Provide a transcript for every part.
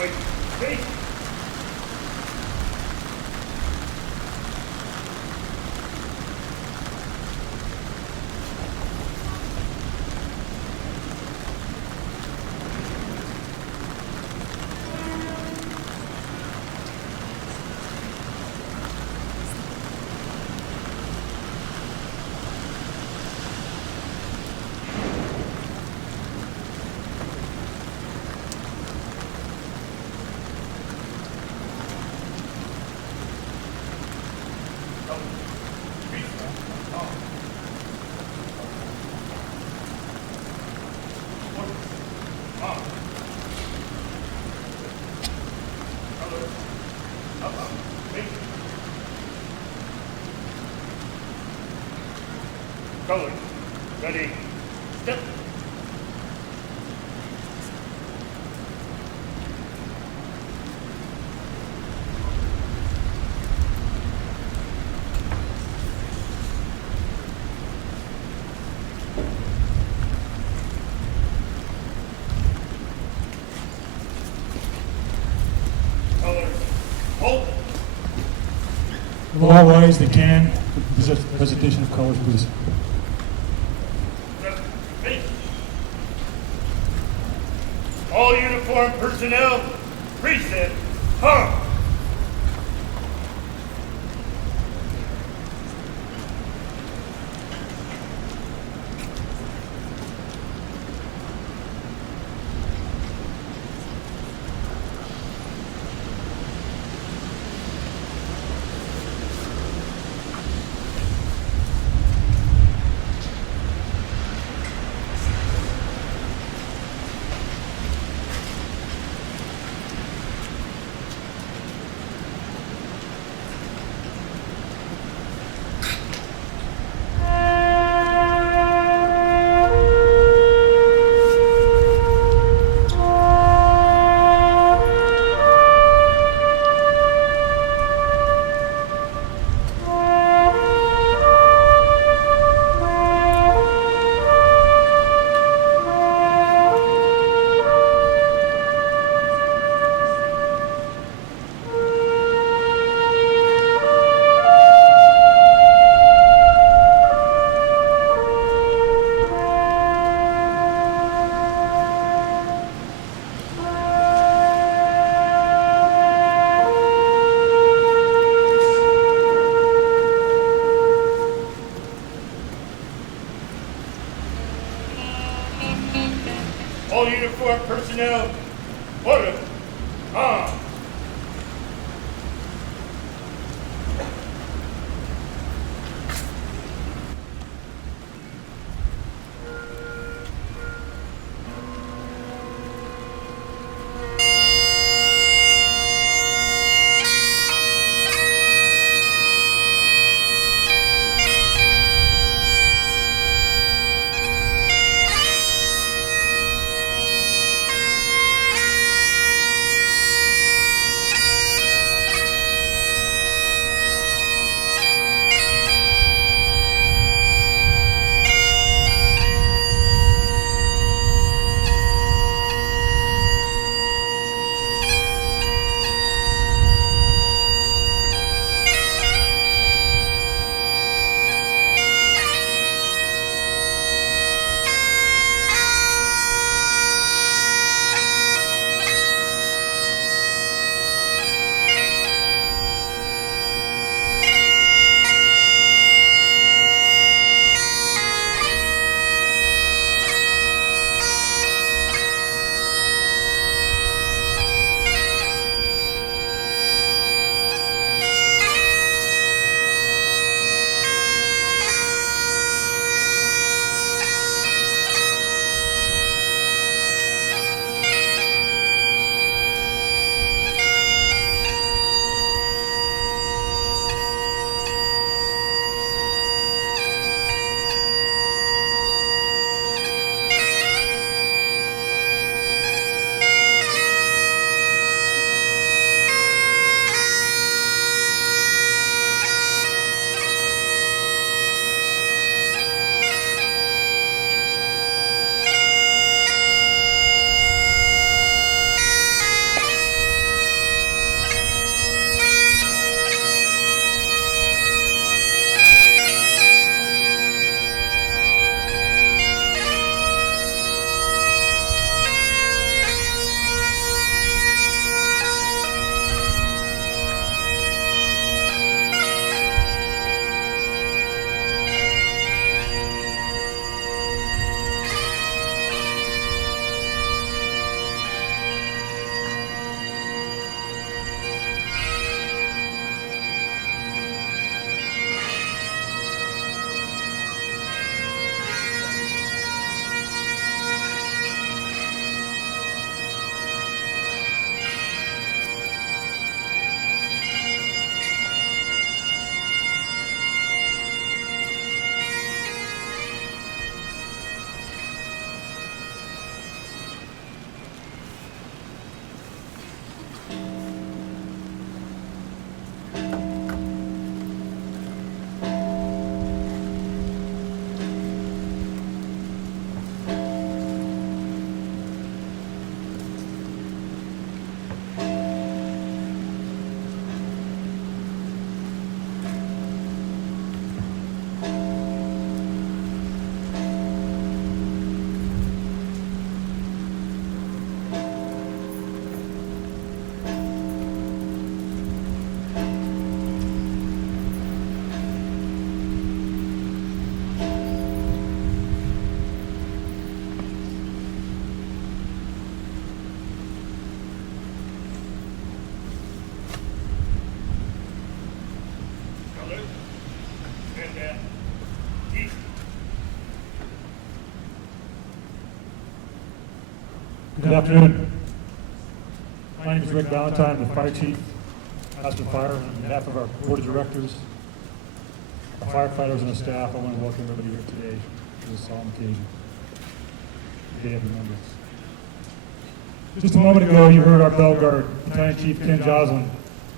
Wait, wait. Colors. Ready. Step. Colors. Hold. Will all rise they can. Presentation of colors, please. All uniformed personnel, preset, hung. afternoon. My name is Rick Ballentine, the Fire Chief, Aspen Fire. On behalf of our Board of Directors, our firefighters, and our staff, I want to welcome everybody here today to this solemn occasion, the Day of Remembrance. Just a moment ago, you heard our bell guard, Battalion Chief Ken Joslin,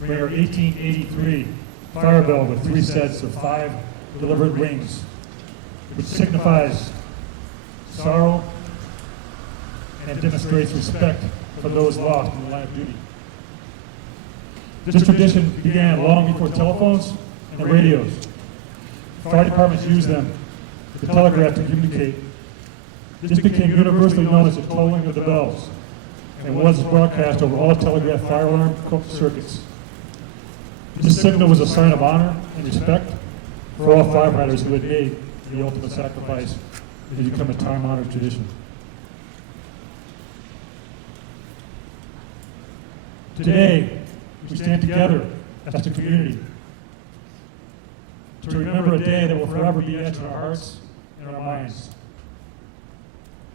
ring our 1883 fire bell with 3 sets of 5 deliberate rings, which signifies sorrow and demonstrates respect for those lost in the line of duty. This tradition began long before telephones and radios. Fire departments used them, the telegraph, to communicate. This became universally known as the tolling of the bells, and was broadcast over all telegraph fire alarm circuits. This signal was a sign of honor and respect for all firefighters who had made the ultimate sacrifice. It has become a time-honored tradition. Today, we stand together as a community to remember a day that will forever be etched in our hearts and our minds.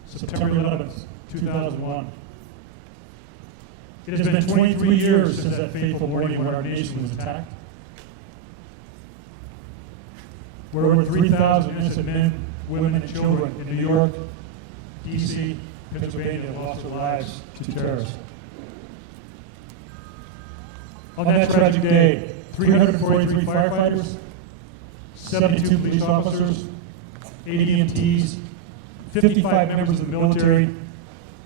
September 11th, 2001. It has been 23 years since that fateful morning when our nation was attacked, where over 3,000 innocent men, women, and children in New York, D.C., Pennsylvania have lost their lives to terrorists. On that tragic day, 343 firefighters, 72 police officers, 80 EMTs, 55 members of the military,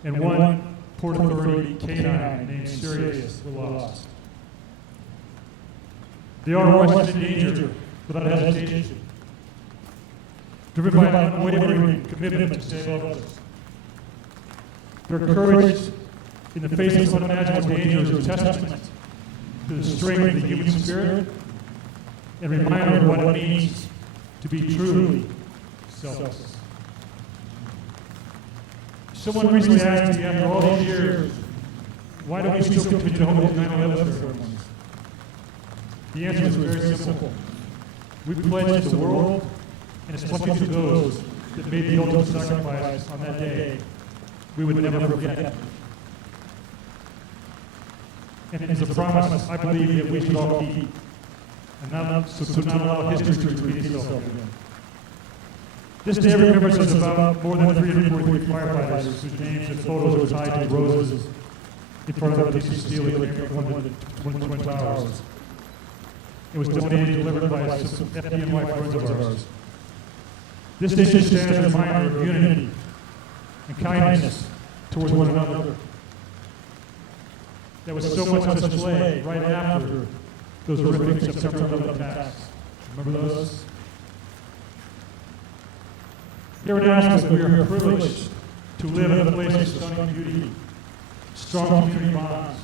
and 1 Port Authority K-9 named Sirius were lost. They are rushed into danger without hesitation, driven by an unwavering commitment to save others. Their courage in the face of unimaginable dangers is a testament to the strength of the human spirit and reminder of what it means to be truly selfless. Someone recently asked me, after all these years, why do we still continue to hold 9/11 ceremonies? The answer is very simple. We pledge to the world, and especially to those that made the ultimate sacrifice on that day, we would never forget. And as a promise, I believe that we should all keep, and not allow history to repeat itself again. This Day of Remembrance is about more than 343 firefighters whose names and photos are tied to roses in front of the piece of steel here at one of the Twin Towers. It was donated and delivered by some FDNY friends of ours. This day stands as a reminder of unity and kindness towards one another. There was so much on display right after those horrific September 11 attacks. Remember those? Here at Aspen, we are privileged to live in a place of stunning beauty, strong community bonds.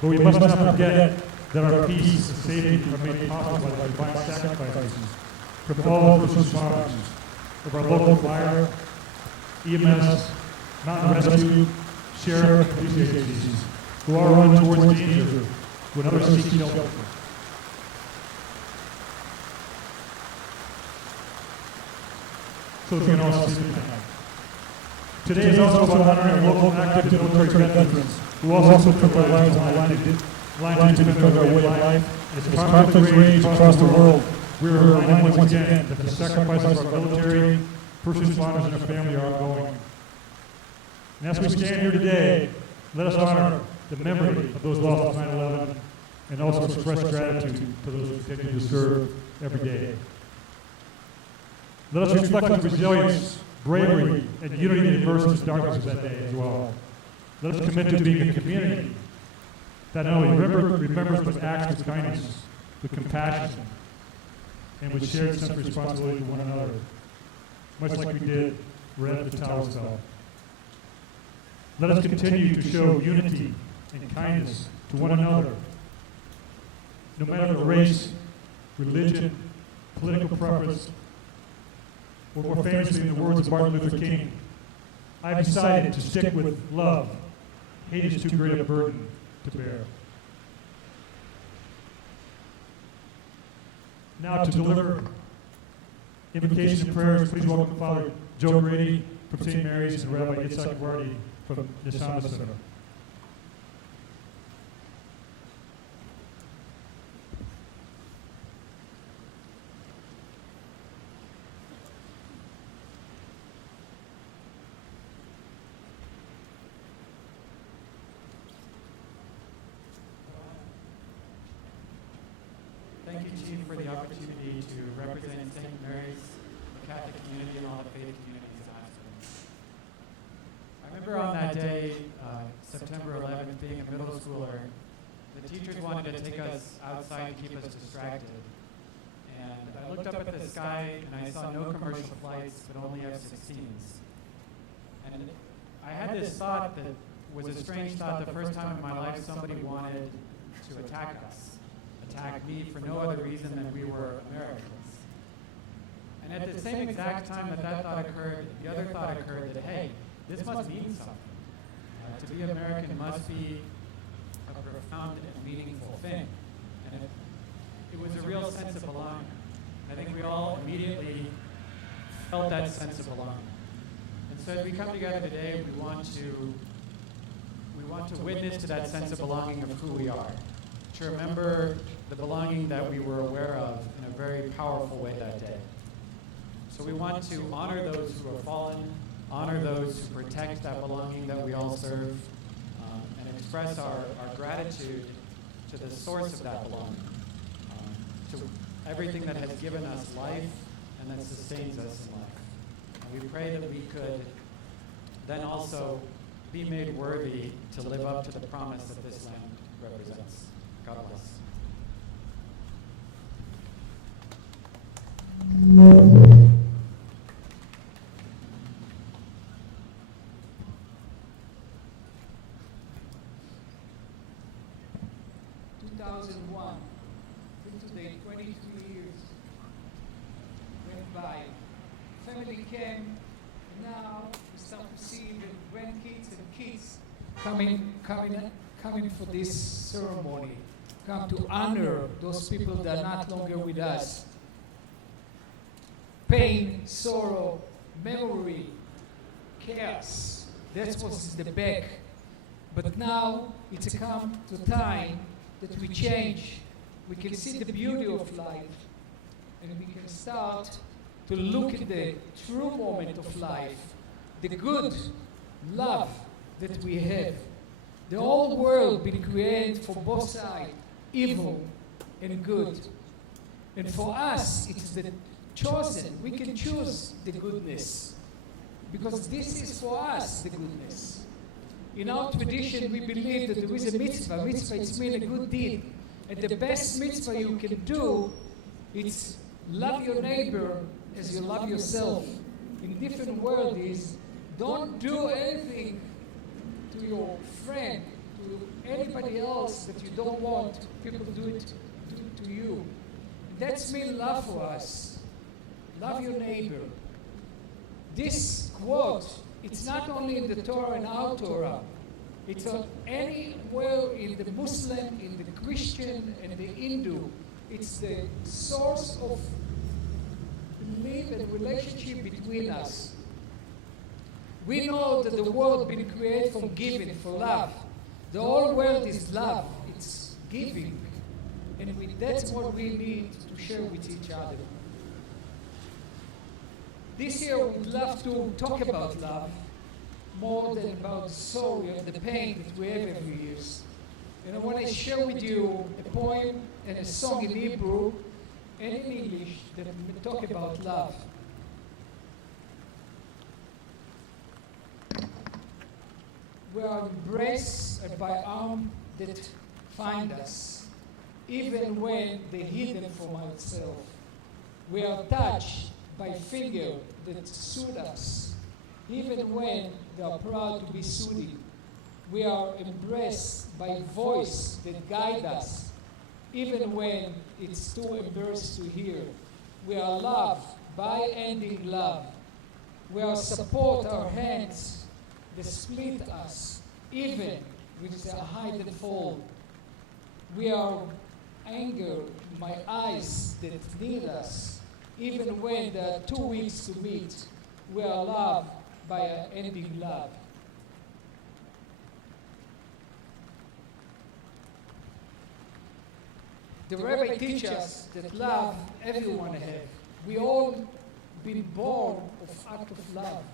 But we must not forget that our peace and safety are made possible by divine sacrifices from all first responders, of our local fire, EMS, mountain rescue, sheriff, and police agencies, who all run towards danger when others seek shelter. So if you can all see me tonight. Today is also about honoring local active military veterans who also put their lives on the line to defend our way of life. As conflicts rage across the world, we are reminded once again that the sacrifices of our military, first responders, and our family are ongoing. And as we stand here today, let us honor the memory of those lost on 9/11 and also express gratitude to those who continue to serve every day. Let us reflect on the resilience, bravery, and unity that emerged in the darkness of that day as well. Let us commit to being a community that not only remembers but acts with kindness, with compassion, and with shared sense of responsibility for one another, much like we did right after the towers fell. Let us continue to show unity and kindness to one another, no matter the race, religion, political preference, or more famously in the words of Martin Luther King, I've decided to stick with love. Hate is too great a burden to bear. Now to deliver invocation and prayers, please welcome Father Joe Grady from St. Mary's and Rabbi Itzhak Vardi from Neshama Center. Thank you, Chief, for the opportunity to represent St. Mary's, the Catholic community, and all the faith communities in Aspen. I remember on that day, September 11th, being a middle schooler, the teachers wanted to take us outside to keep us distracted. And I looked up at the sky and I saw no commercial flights, but only F-16s. And I had this thought that was a strange thought. The first time in my life somebody wanted to attack us. Attack me for no other reason than we were Americans. And at the same exact time that thought occurred, the other thought occurred that, hey, this must mean something. To be American must be a profound and meaningful thing. And it was a real sense of belonging. I think we all immediately felt that sense of belonging. And so as we come together today, we want to witness to that sense of belonging of who we are. To remember the belonging that we were aware of in a very powerful way that day. So we want to honor those who have fallen, honor those who protect that belonging that we all serve, and express our gratitude to the source of that belonging, to everything that has given us life and that sustains us in life. And we pray that we could then also be made worthy to live up to the promise that this land represents. God bless. Today, 22 years went by. Family came. Now we start to see the grandkids and kids coming for this ceremony. Come to honor those people that are not longer with us. Pain, sorrow, memory, chaos. That's what's in the back. But now it's come to time that we change. We can see the beauty of life, and we can start to look at the true moment of life, the good love that we have. The whole world been created for both sides, evil and good. And for us, it's the chosen. We can choose the goodness, because this is for us the goodness. In our tradition, we believe that there is a mitzvah. Mitzvah, it's mean a good deed. And the best mitzvah you can do is love your neighbor as you love yourself. In different words is, don't do anything to your friend, to anybody else that you don't want people to do it to you. That's mean love for us. Love your neighbor. This quote, it's not only in the Torah and our Torah. It's on anywhere in the Muslim, in the Christian, and the Hindu. It's the source of belief and relationship between us. We know that the world has been created for giving, for love. The whole world is love. It's giving. And that's what we need to share with each other. This year, we'd love to talk about love more than about the sorrow and the pain that we have every year. And I want to share with you a poem and a song in Hebrew and in English that will talk about love. We are embraced by arms that find us, even when they're hidden from ourselves. We are touched by fingers that soothe us, even when they are proud to be soothing. We are embraced by voice that guide us, even when it's too embarrassed to hear. We are loved by ending love. We are support our hands that split us, even with the hide and fall. We are anger, my eyes that need us, even when there are 2 weeks to meet. We are loved by an ending love. The Rabbi teaches us that love everyone has. We all been born of act of love.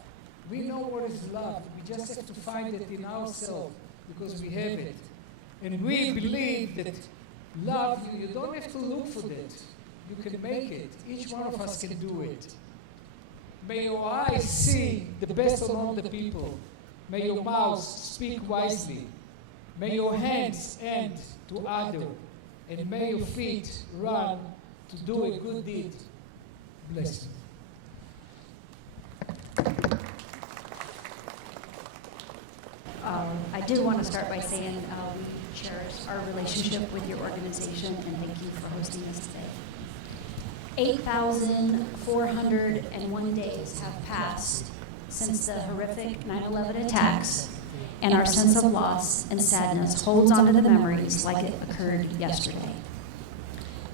We know what is love. We just have to find it in ourselves because we have it. And we believe that love, you don't have to look for that. You can make it. Each one of us can do it. May your eyes see the best among the people. May your mouth speak wisely. May your hands end to others. And may your feet run to do a good deed. Bless you. I do want to start by saying we cherish our relationship with your organization and thank you for hosting us today. 8,401 days have passed since the horrific 9/11 attacks, and our sense of loss and sadness holds on to the memories like it occurred yesterday.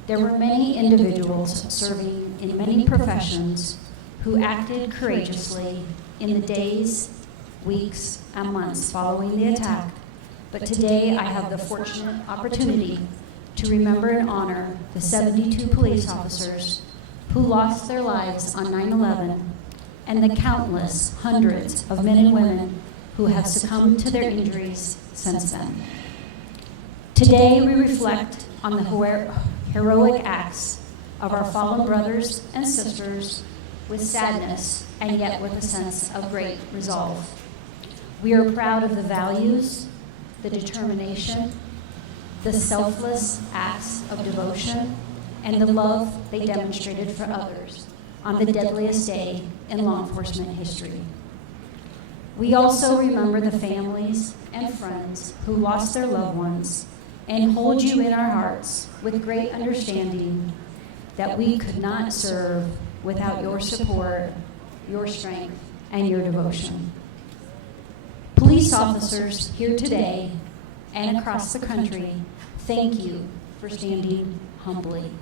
There were many individuals serving in many professions who acted courageously in the days, weeks, and months following the attack, but today I have the fortunate opportunity to remember and honor the 72 police officers who lost their lives on 9/11 and the countless hundreds of men and women who have succumbed to their injuries since then. Today we reflect on the heroic acts of our fallen brothers and sisters with sadness and yet with a sense of great resolve. We are proud of the values, the determination, the selfless acts of devotion, and the love they demonstrated for others on the deadliest day in law enforcement history. We also remember the families and friends who lost their loved ones and hold you in our hearts with great understanding that we could not serve without your support, your strength, and your devotion. Police officers here today and across the country, thank you for standing humbly,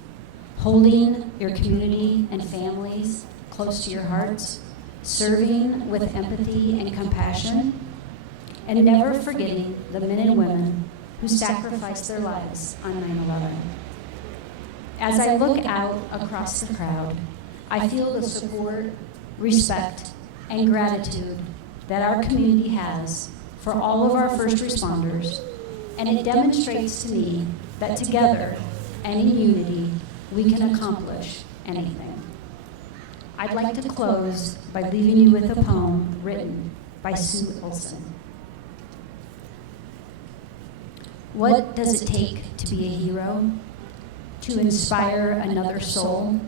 holding your community and families close to your hearts, serving with empathy and compassion, and never forgetting the men and women who sacrificed their lives on 9/11. As I look out across the crowd, I feel the support, respect, and gratitude that our community has for all of our first responders, and it demonstrates to me that together and in unity, we can accomplish anything. I'd like to close by leaving you with a poem written by Sue Olson. What does it take to be a hero? To inspire another soul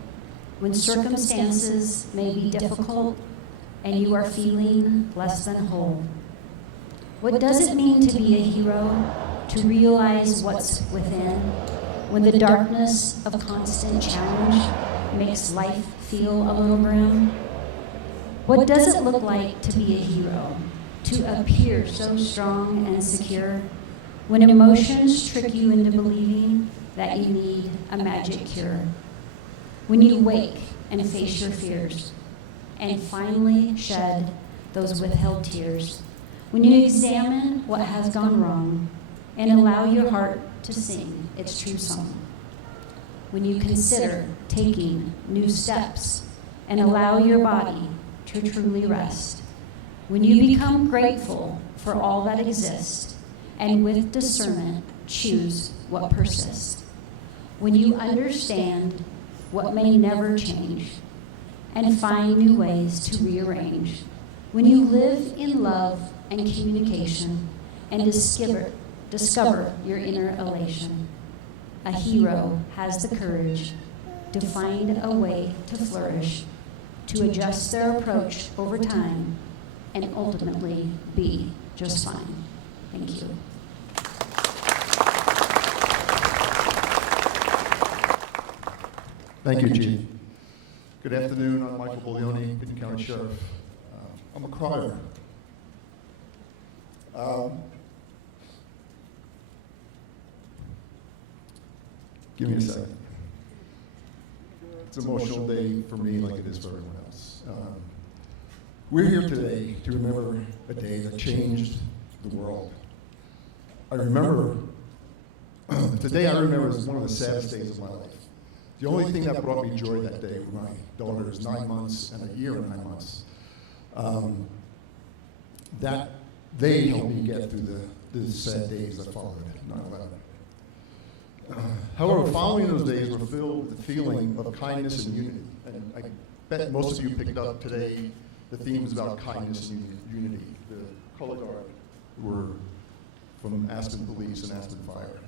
when circumstances may be difficult and you are feeling less than whole? What does it mean to be a hero? To realize what's within when the darkness of constant challenge makes life feel a little grim? What does it look like to be a hero? To appear so strong and secure when emotions trick you into believing that you need a magic cure. When you wake and face your fears and finally shed those withheld tears. When you examine what has gone wrong and allow your heart to sing its true song. When you consider taking new steps and allow your body to truly rest. When you become grateful for all that exists and with discernment choose what persists. When you understand what may never change and find new ways to rearrange. When you live in love and communication and discover your inner elation. A hero has the courage to find a way to flourish, to adjust their approach over time, and ultimately be just fine. Thank you. Thank you, Chief. Good afternoon. I'm Michael Buglione, Pitkin County Sheriff. I'm a crier. Give me a second. It's an emotional day for me like it is for everyone else. We're here today to remember a day that changed the world. I remember Today I remember as one of the saddest days of my life. The only thing that brought me joy that day was my daughter is 9 months and a year and 9 months. That they helped me get through the sad days that followed 9/11. However, following those days were filled with the feeling of kindness and unity. And I bet most of you picked up today the themes about kindness and unity. The color guard were from Aspen Police and Aspen Fire.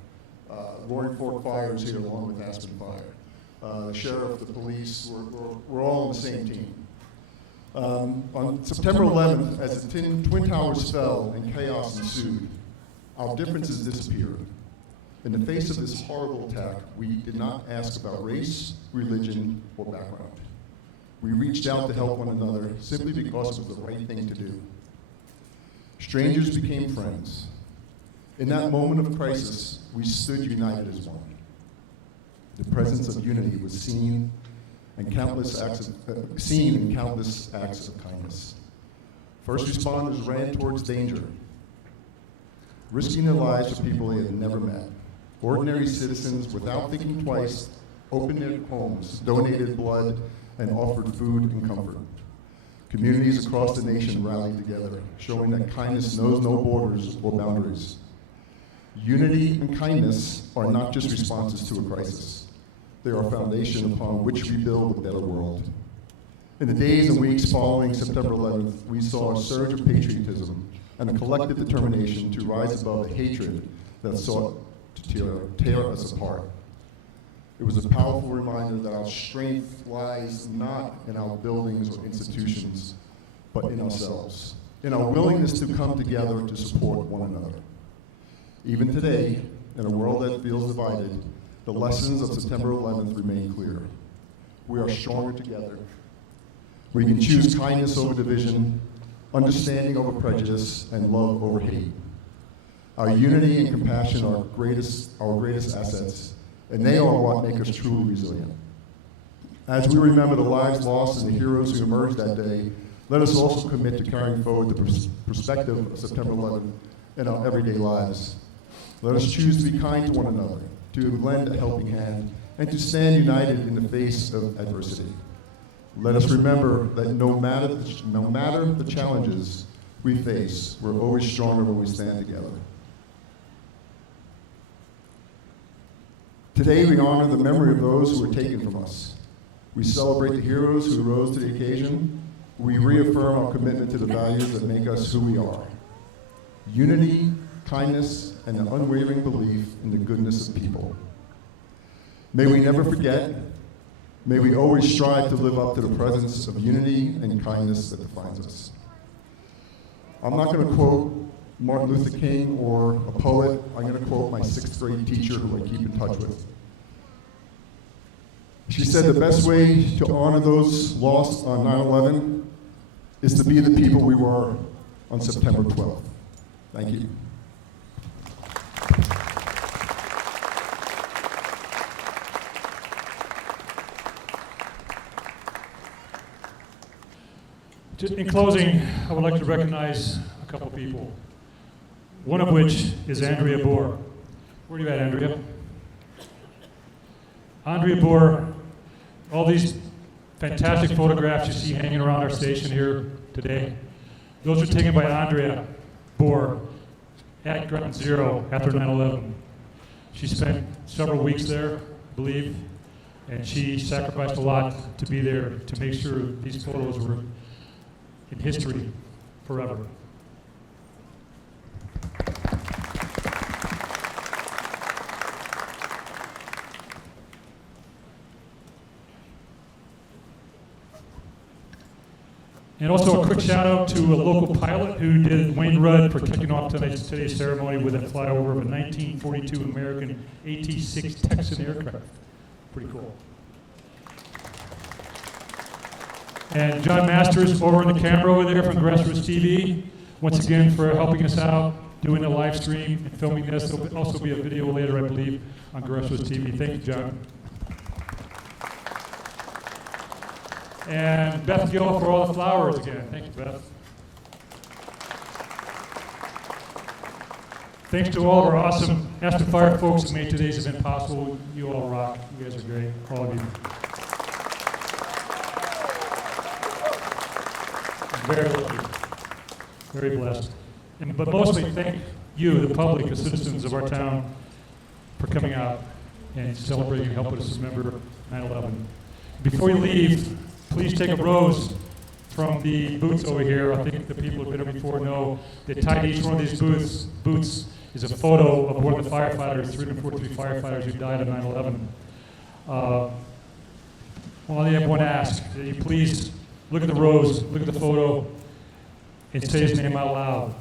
Roaring Fork Fire is here along with Aspen Fire. The sheriff, the police, we're all on the same team. On September 11th, as the Twin Towers fell and chaos ensued, our differences disappeared. In the face of this horrible attack, we did not ask about race, religion, or background. We reached out to help one another simply because it was the right thing to do. Strangers became friends. In that moment of crisis, we stood united as one. The presence of unity was seen in countless acts of kindness. First responders ran towards danger, risking their lives for people they had never met. Ordinary citizens, without thinking twice, opened their homes, donated blood, and offered food and comfort. Communities across the nation rallied together, showing that kindness knows no borders or boundaries. Unity and kindness are not just responses to a crisis. They are a foundation upon which we build a better world. In the days and weeks following September 11th, we saw a surge of patriotism and a collective determination to rise above the hatred that sought to tear us apart. It was a powerful reminder that our strength lies not in our buildings or institutions, but in ourselves, in our willingness to come together to support one another. Even today, in a world that feels divided, the lessons of September 11th remain clear. We are stronger together. We can choose kindness over division, understanding over prejudice, and love over hate. Our unity and compassion are our greatest assets, and they are what make us truly resilient. As we remember the lives lost and the heroes who emerged that day, let us also commit to carrying forward the perspective of September 11th in our everyday lives. Let us choose to be kind to one another, to lend a helping hand, and to stand united in the face of adversity. Let us remember that no matter the challenges we face, we're always stronger when we stand together. Today, we honor the memory of those who were taken from us. We celebrate the heroes who rose to the occasion. We reaffirm our commitment to the values that make us who we are: unity, kindness, and an unwavering belief in the goodness of people. May we never forget. May we always strive to live up to the presence of unity and kindness that defines us. I'm not going to quote Martin Luther King or a poet. I'm going to quote my 6th grade teacher who I keep in touch with. She said the best way to honor those lost on 9/11 is to be the people we were on September 12th. Thank you. In closing, I would like to recognize a couple people, one of which is Andrea Bohr. Where are you at, Andrea? Andrea Bohr, all these fantastic photographs you see hanging around our station here today, those were taken by Andrea Bohr at Ground Zero after 9/11. She spent several weeks there, I believe, and she sacrificed a lot to be there to make sure these photos were in history forever. And also a quick shout out to a local pilot who did Wayne Rudd for kicking off today's ceremony with a flyover of a 1942 American AT-6 Texan aircraft. Pretty cool. And John Masters over in the camera over there from GrassRoots TV, once again for helping us out, doing the live stream and filming this. There'll also be a video later, I believe, on GrassRoots TV. Thank you, John. And Beth Gill for all the flowers again. Thank you, Beth. Thanks to all of our awesome Aspen Fire folks who made today's event possible. You all rock. You guys are great, all of you. Very lucky, very blessed. But mostly thank you, the public, the citizens of our town, for coming out and celebrating and helping us remember 9/11. Before you leave, please take a rose from the booths over here. I think the people who have been here before know that tied to each one of these booths is a photo of one of the firefighters, 343 firefighters who died on 9/11. Well, I want to ask that you please look at the rose, look at the photo, and say his name out loud.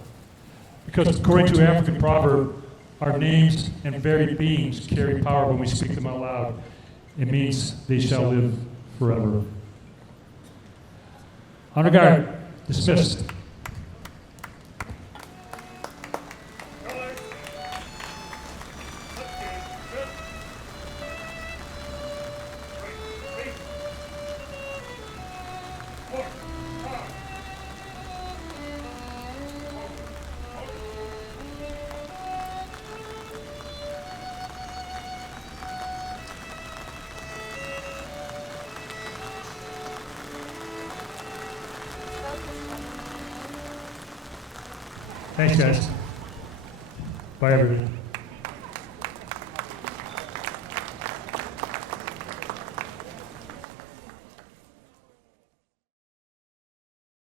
Because according to African proverb, our names and very beings carry power when we speak them out loud. It means they shall live forever. Honor guard, dismissed. Colors. Let's get good. Wait. Four, five. Thanks, guys. Bye, everybody.